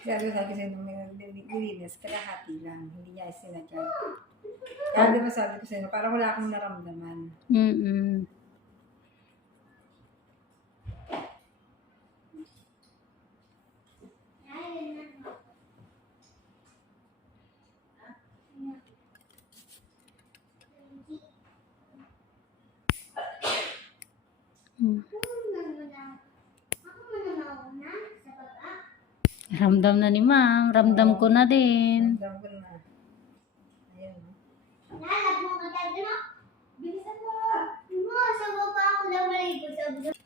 Sabi ko sa'yo nung nilinis, kalahati lang. Hindi niya isinagyan. Kaya di ba sabi ko sa'yo, parang wala akong naramdaman. Mm-mm. Ramdam na ni ma'am. Ramdam ko na din. Alam ko na. Ayan. no? Lalag mo ka tayo no? Bilisan mo. Mo, sa baba ako na maligo. Sabi ko.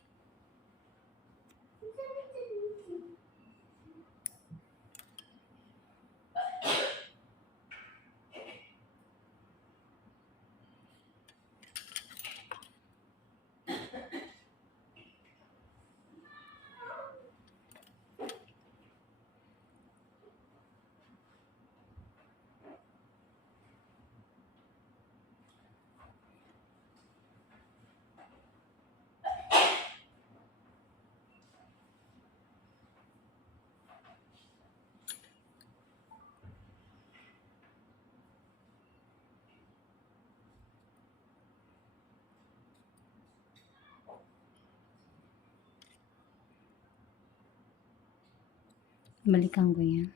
Balikan ko yan.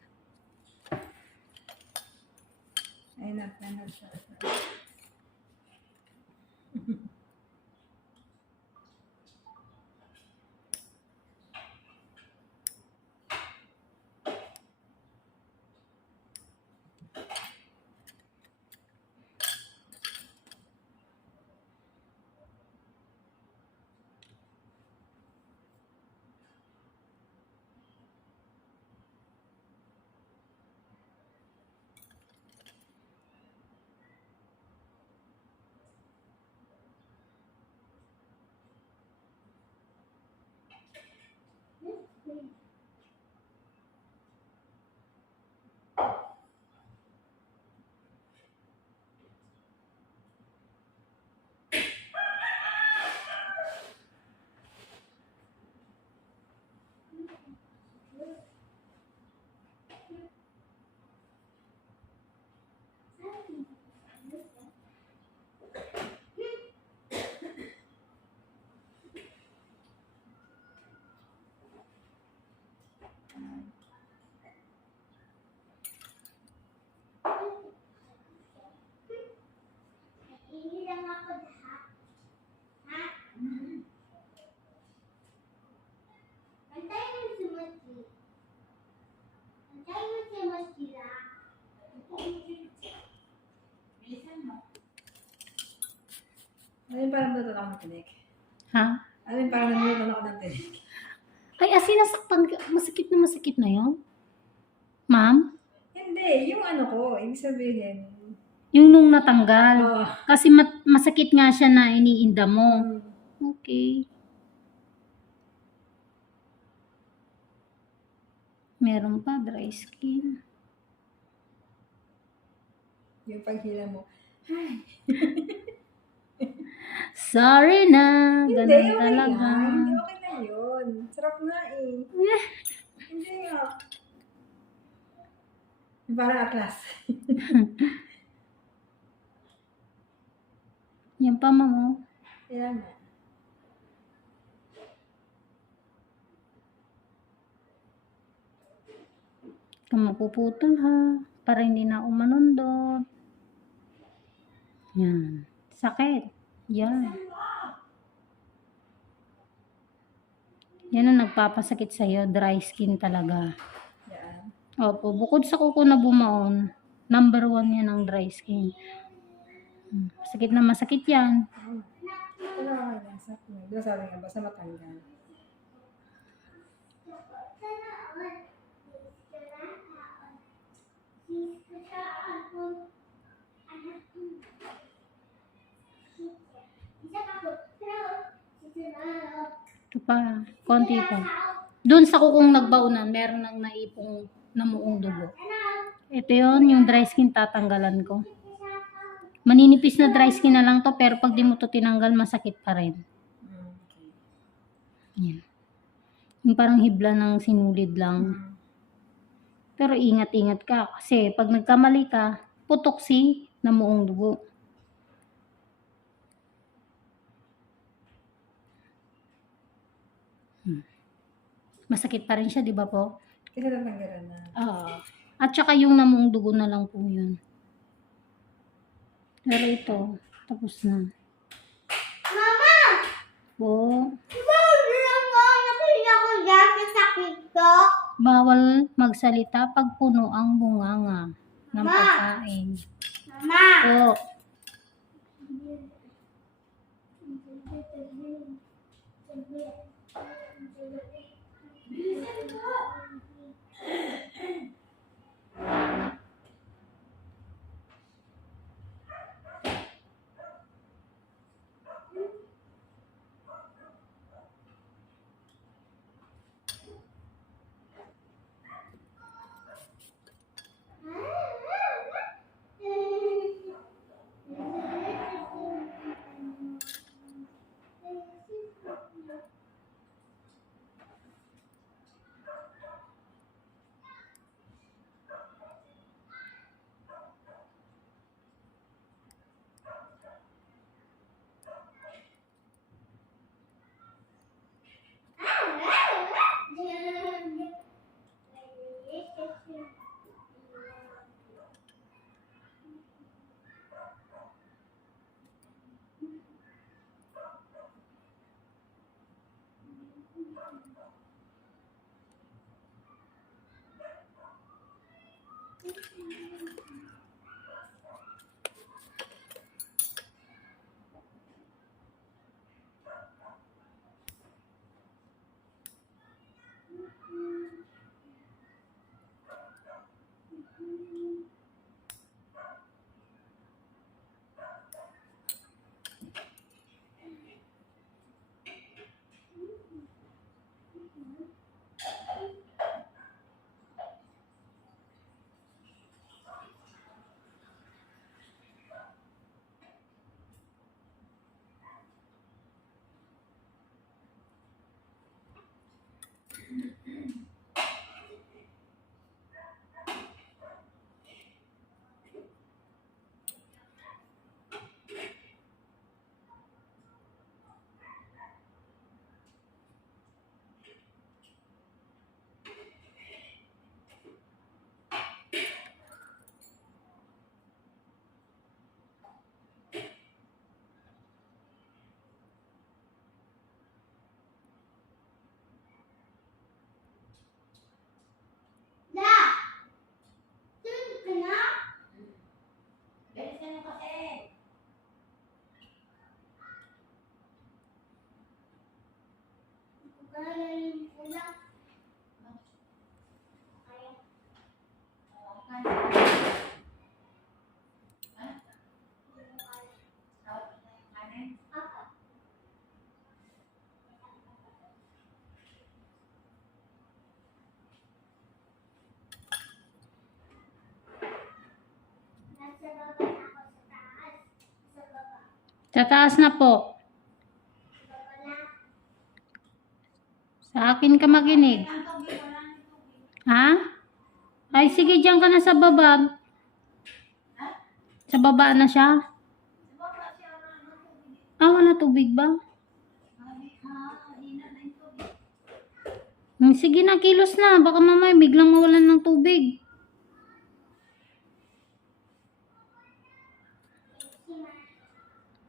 Ayun na, ano siya. Hindi lang ako lahat. Ha? Antayin mo si Mochi. Antayin mo si Mochi lang. Ano yung parang natutunan ako ng tinik? Ha? Ano yung parang natutunan ako ng tinik? Ay, as in, nasaktan ka. Masakit na masakit na yun? Ma'am? Hindi, yung ano ko, ibig sabihin, Yung nung natanggal. oh, Kasi mat- masakit nga siya na iniinda mo. Okay. Meron pa, dry skin. yung paghila mo. Ay, Sorry na. hindi, Ganun okay talaga. lang. Hindi, okay na yun. Sarap nga eh. hindi nga. Parang aklas. Yan pa, ma'am. oh. Kaya nga. Kung mapuputol ha. Para hindi na umanundot. Yan. Sakit. Yan. Yan ang nagpapasakit sa'yo. Dry skin talaga. Yan. Opo. Bukod sa kuko na bumaon, number one yan ang dry skin. Hmm, Masakit na masakit yan. Wala ka lang. Sakit na. Diba sabi nga, basta matanggal. Ito pa. Konti pa. Doon sa kukong nagbaunan, meron nang naipong namuong dugo. Ito yon yung dry skin tatanggalan ko. Maninipis na dry skin na lang to, pero pag di mo to tinanggal, masakit pa rin. Yan. Yung parang hibla ng sinulid lang. Pero ingat-ingat ka kasi pag nagkamali ka, putok si namuong dugo. Masakit pa rin siya, di ba po? Kinatatanggalan na. Oo. At saka yung namuong dugo na lang po yun. Pero ito, tapos na. Mama! Po, Bawal magsalita pag puno ang bunganga ng Ma! pagkain. Mama! Po, Da! Bizim bu. Sa taas. Na po. Sa baba na. Sa akin ka makinig. Ha? Ay, sige, diyan ka na sa baba. Sa baba na siya? Ah, wala tubig ba? Hmm, sige na, kilos na. Baka mamaya biglang mawalan ng tubig.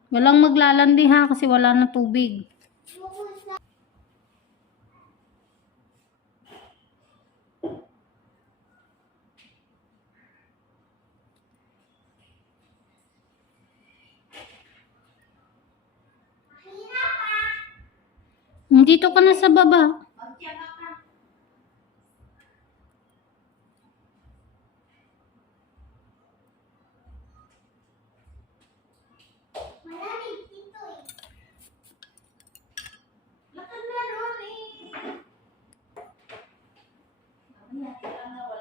Walang maglalandi ha kasi wala na tubig. Mahirap ah. Hmm, Dito ka na sa baba. Eh. Lakad na.